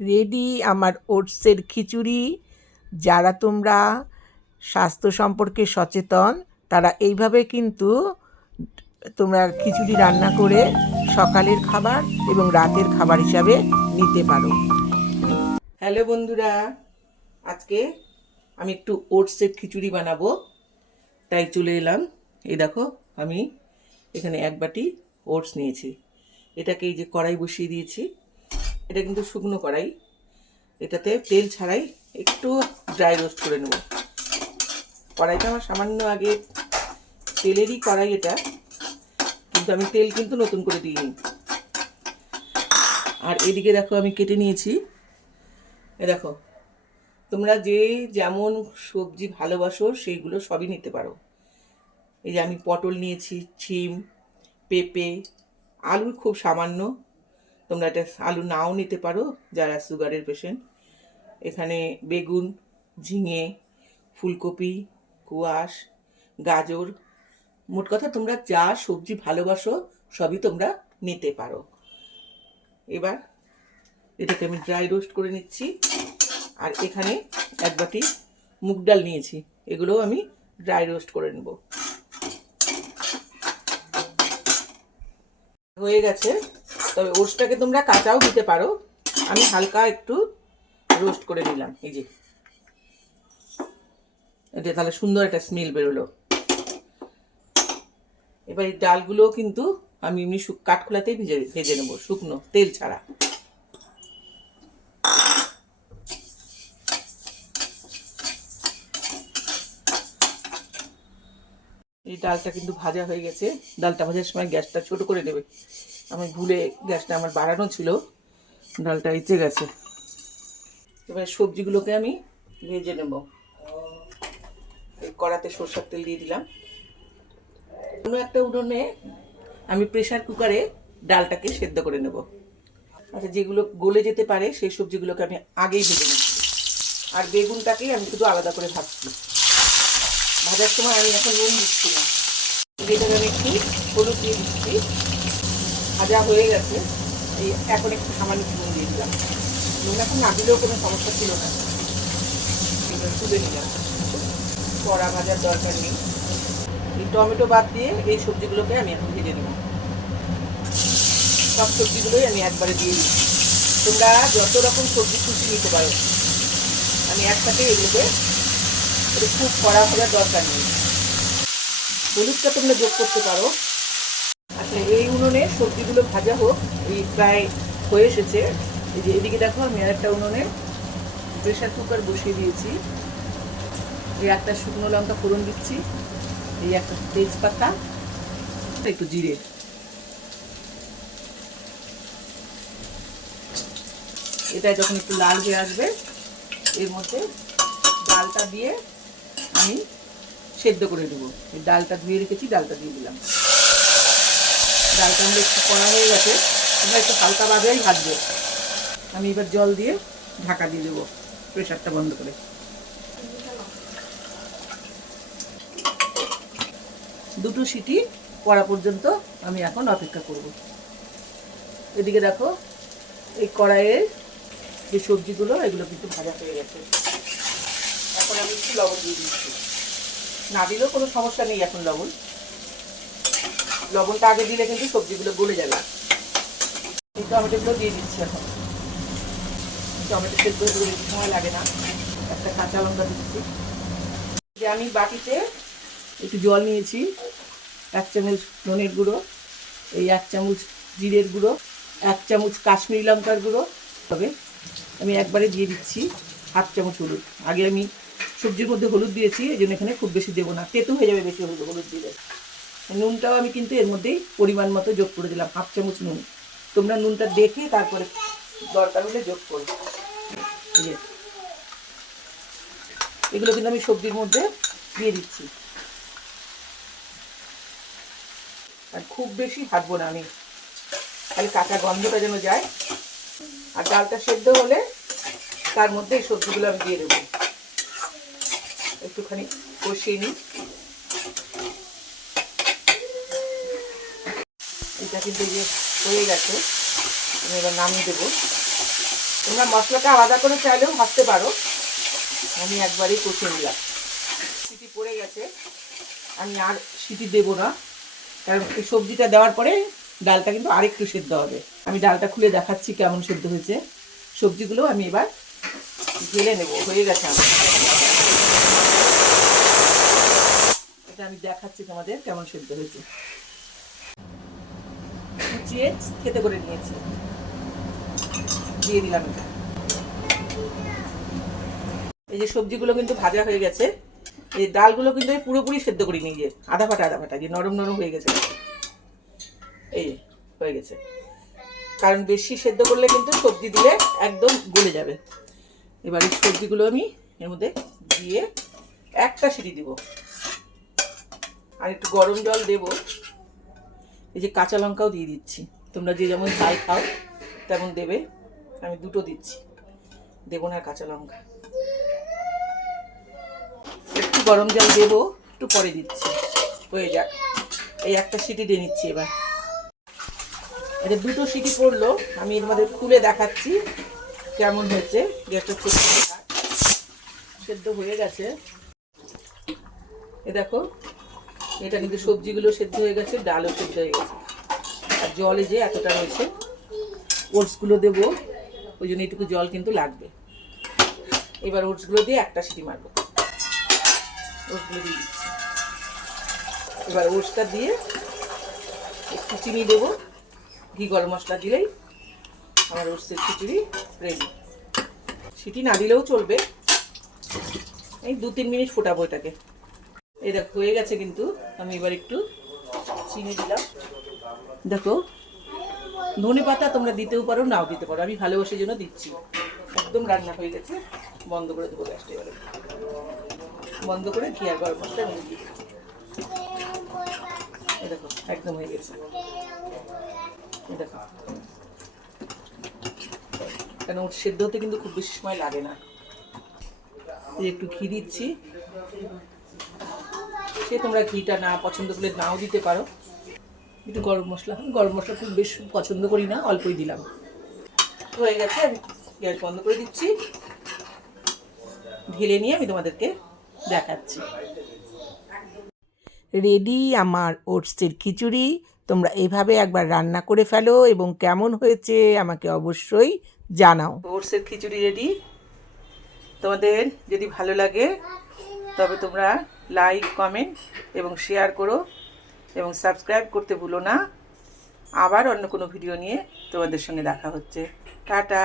Ready আমার ওটসের খিচুড়ি। যারা তোমরা স্বাস্থ্য সম্পর্কে সচেতন, তারা এইভাবে কিন্তু তোমরা খিচুড়ি রান্না করে সকালের খাবার এবং রাতের খাবার হিসাবে নিতে পারো। হ্যালো বন্ধুরা, আজকে আমি একটু ওটসের খিচুড়ি বানাবো। তাই চলে এলাম। এই দেখো, আমি এখানে এক বাটি ওটস নিয়েছি। এটাকে এই যে কড়াই বসিয়ে দিয়েছি। এটা কিন্তু শুকনো কড়াই। এটাতে তেল ছাড়াই একটু ড্রাই রোস্ট করে নেব। কড়াইটা আমার সামান্য আগে তেলেরই কড়াই এটা, কিন্তু আমি তেল কিন্তু নতুন করে দিইনি। আর এদিকে দেখো আমি কেটে নিয়েছি। এ দেখো, তোমরা যে যেমন সবজি ভালোবাসো সেইগুলো সবই নিতে পারো। এই যে আমি পটল নিয়েছি, ছিম, পেঁপে, আলু খুব সামান্য। তোমরা এটা আলু নাও নিতে পারো যারা সুগারের পেশেন্ট এখানে বেগুন, ঝিঙে, ফুলকপি, কুয়াশ, গাজর, মোট কথা তোমরা যা সবজি ভালোবাসো সবই তোমরা নিতে পারো। এবার এটাকে আমি ড্রাই রোস্ট করে নিচ্ছি। আর এখানে এক বাটি মুগ ডাল নিয়েছি, এগুলোও আমি ড্রাই রোস্ট করে নেব। হয়ে গেছে। তবে ওটসটাকে তোমরা কাঁচাও দিতে পারো। আমি হালকা একটু রোস্ট করে নিলাম। এই যে। এটা তাহলে সুন্দর একটা স্মেল বেরোলো। এবার এই ডালগুলোও কিন্তু আমি এমনি কাঠখোলাতেই ভেজে ভেজে নেব, শুকনো, তেল ছাড়া। এই ডালটা কিন্তু ভাজা হয়ে গেছে। ডালটা ভাজার সময় গ্যাসটা ছোট করে নেবে। আমি ভুলে গ্যাসটা আমার বাড়ানো ছিল। ডালটা ইচে গেছে। এবার সবজিগুলোকে আমি ভেজে নেব। কড়াতে সরষের তেল দিয়ে দিলাম। কোনো একটা উনুনে আমি প্রেশার কুকারে ডালটাকে সেদ্ধ করে নেব। আচ্ছা যেগুলো গলে যেতে পারে সেই সবজিগুলোকে আমি আগেই ভেজে নিচ্ছি। আর বেগুনটাকেই আমি শুধু আলাদা করে ভাজছি। ভাজার সময় আমি এখন নুন দিচ্ছি না। এটাকে আমি একটু হলুদ দিয়ে দিচ্ছি। ভাজা হয়ে গেছে, এই এখন একটু সামান্য নুন দিয়ে দিলাম। নুন এখন না দিলেও কোনো সমস্যা ছিল না। তুলে নিলাম। কড়া ভাজার দরকার নেই। এই টমেটো বাদ দিয়ে এই সবজিগুলোকে আমি এখন ভেজে নেব। সব সবজিগুলোই আমি একবারে দিয়ে দিই তোমরা যত রকম সবজি খুশি নিতে পারো, আমি একসাথে এগুলোকে খুব কড়া ভাজার দরকার নেই। হলুদটা তোমরা যোগ করতে পারো। আচ্ছা এই উনুনে সবজিগুলো ভাজা হোক, এই প্রায় হয়ে এসেছে। এই যে এদিকে দেখো, আমি আর একটা উনুনে প্রেশার কুকার বসিয়ে দিয়েছি। এই একটা শুকনো লঙ্কা ফোড়ন দিচ্ছি, এই একটা তেজপাতা, একটু জিরে। এটা যখন একটু লাল হয়ে আসবে, এর মধ্যে ডালটা দিয়ে আমি সেদ্ধ করে দেবো ডালটা ধুয়ে রেখেছি, ডালটা দিয়ে দিলাম। ডালটা একটু কড়া হয়ে গেছে তোমরা একটু হালকা বাজাই ভাজবে। আমি এবার জল দিয়ে ঢাকা দিয়ে দেবো প্রেশারটা বন্ধ করে। দুটো সিটি পড়া পর্যন্ত আমি এখন অপেক্ষা করব। এদিকে দেখো, এই কড়াইয়ের যে সবজিগুলো, এগুলো কিন্তু ভাজা হয়ে গেছে। এখন আমি একটু লবণ দিয়ে দিচ্ছি। না দিলেও কোনো সমস্যা নেই এখন লবণ। লবণটা আগে দিলে কিন্তু সবজিগুলো গলে যাবে। এই টমেটোগুলো দিয়ে দিচ্ছি এখন। টমেটো সেদ্ধ সময় লাগে না। একটা কাঁচা লঙ্কা দিচ্ছি। যে আমি বাটিতে একটু জল নিয়েছি। এক চামচ ধনের গুঁড়ো, এই এক চামচ জিরের গুঁড়ো, এক চামচ কাশ্মীরি লঙ্কার গুঁড়ো। তবে আমি একবারে দিয়ে দিচ্ছি হাফ চামচ হলুদ। আগে আমি সবজির মধ্যে হলুদ দিয়েছি, এই জন্য এখানে খুব বেশি দেবো না। তেতো হয়ে যাবে বেশি হলুদ হলুদ দিলে। নুনটাও আমি কিন্তু এর মধ্যেই পরিমাণ মতো যোগ করে দিলাম, হাফ চামচ নুন। তোমরা নুনটা দেখে তারপরে দরকার হলে যোগ করো এগুলো কিন্তু আমি সবজির মধ্যে দিয়ে দিচ্ছি। আর খুব বেশি ভাজবো না আমি। খালি কাঁচা গন্ধটা যেন যায়। আর ডালটা সেদ্ধ হলে তার মধ্যে এই সবজিগুলো আমি দিয়ে দেবো। একটুখানি কষিয়ে নিই। কিন্তু যে হয়ে গেছে। আমি এবার নামিয়ে দেবো। তোমরা মশলাটা আলাদা করে চাইলেও ভাজতে পারো। আমি একবারই কষে নিলাম। সিটি পড়ে গেছে। আমি আর সিটি দেবো না। কারণ এই সবজিটা দেওয়ার পরে ডালটা কিন্তু আরেকটু সেদ্ধ হবে। আমি ডালটা খুলে দেখাচ্ছি কেমন সেদ্ধ হয়েছে। সবজিগুলো আমি এবার ঢেলে নেব। হয়ে গেছে আমার। এটা আমি দেখাচ্ছি তোমাদের কেমন সেদ্ধ হয়েছে। কুচিয়ে খেতে করে নিয়েছি। দিয়ে দিলাম এটা। এই যে সবজিগুলো কিন্তু ভাজা হয়ে গেছে, এই ডালগুলো কিন্তু আমি পুরোপুরি সেদ্ধ করি নিয়ে আধা ফাটা আধা ফাটা যে নরম নরম হয়ে গেছে। এই হয়ে গেছে। কারণ বেশি সেদ্ধ করলে কিন্তু সবজি দিলে একদম গলে যাবে। এবার এই সবজিগুলো আমি এর মধ্যে দিয়ে একটা সিটি দিব। আর একটু গরম জল দেব। এই যে কাঁচা লঙ্কাও দিয়ে দিচ্ছি। তোমরা যে যেমন চাই খাও, তেমন দেবে। আমি দুটো দিচ্ছি। দেবো না কাঁচা লঙ্কা। একটু গরম জল দেবো, একটু পরে দিচ্ছি। হয়ে যাক। এই একটা সিটি দিয়ে নিচ্ছি এবার। এটা দুটো সিটি পড়ল। আমি এর মধ্যে খুলে দেখাচ্ছি কেমন হয়েছে। গ্যাসটা সেদ্ধ হয়ে গেছে। এ দেখো এটা কিন্তু সবজিগুলো সেদ্ধ হয়ে গেছে, ডালও সেদ্ধ হয়ে গেছে। আর জলে যে এতটা রয়েছে, ওটসগুলো দেবো, ওই জন্য এটুকু জল কিন্তু লাগবে। এবার ওটসগুলো দিয়ে একটা সিটি মারবো। ওটসগুলো দিয়ে দিচ্ছি। এবার ওটসটা দিয়ে একটু চিনি দেবো। ঘি গরম মশলা দিলেই আমার ওটসের খিচুড়ি রেডি সিটি না দিলেও চলবে। এই দু তিন মিনিট ফোটাবো এটাকে। এই দেখো, হয়ে গেছে কিন্তু আমি এবার একটু চিনি দিলাম। দেখো, ধনে পাতা তোমরা দিতেও পারো, নাও দিতে পারো। আমি ভালোবাসার জন্য দিচ্ছি। একদম রান্না হয়ে গেছে। বন্ধ করে দেবো গ্যাসটা এবারে। বন্ধ করে ঘি আর গরম মশলা দিয়ে। দেখো, একদম হয়ে গেছে। দেখো। কেন, ওর সেদ্ধ হতে কিন্তু খুব বেশি সময় লাগে না। একটু ঘি দিচ্ছি। সে তোমরা ঘিটা না পছন্দ করলে নাও দিতে পারো। একটু গরম মশলা গরম মশলা খুব বেশ পছন্দ করি না, অল্পই দিলাম। হয়ে গেছে, আমি গ্যাস বন্ধ করে দিচ্ছি। ঢেলে নিয়ে আমি তোমাদেরকে দেখাচ্ছি। রেডি আমার ওটসের খিচুড়ি। তোমরা এভাবে একবার রান্না করে ফেলো এবং কেমন হয়েছে আমাকে অবশ্যই জানাও। ওটসের খিচুড়ি রেডি। তোমাদের যদি ভালো লাগে তবে তোমরা লাইক কমেন্ট এবং শেয়ার করো এবং সাবস্ক্রাইব করতে ভুলো না। আবার অন্য কোনো ভিডিও নিয়ে তোমাদের সঙ্গে দেখা হচ্ছে। টাটা!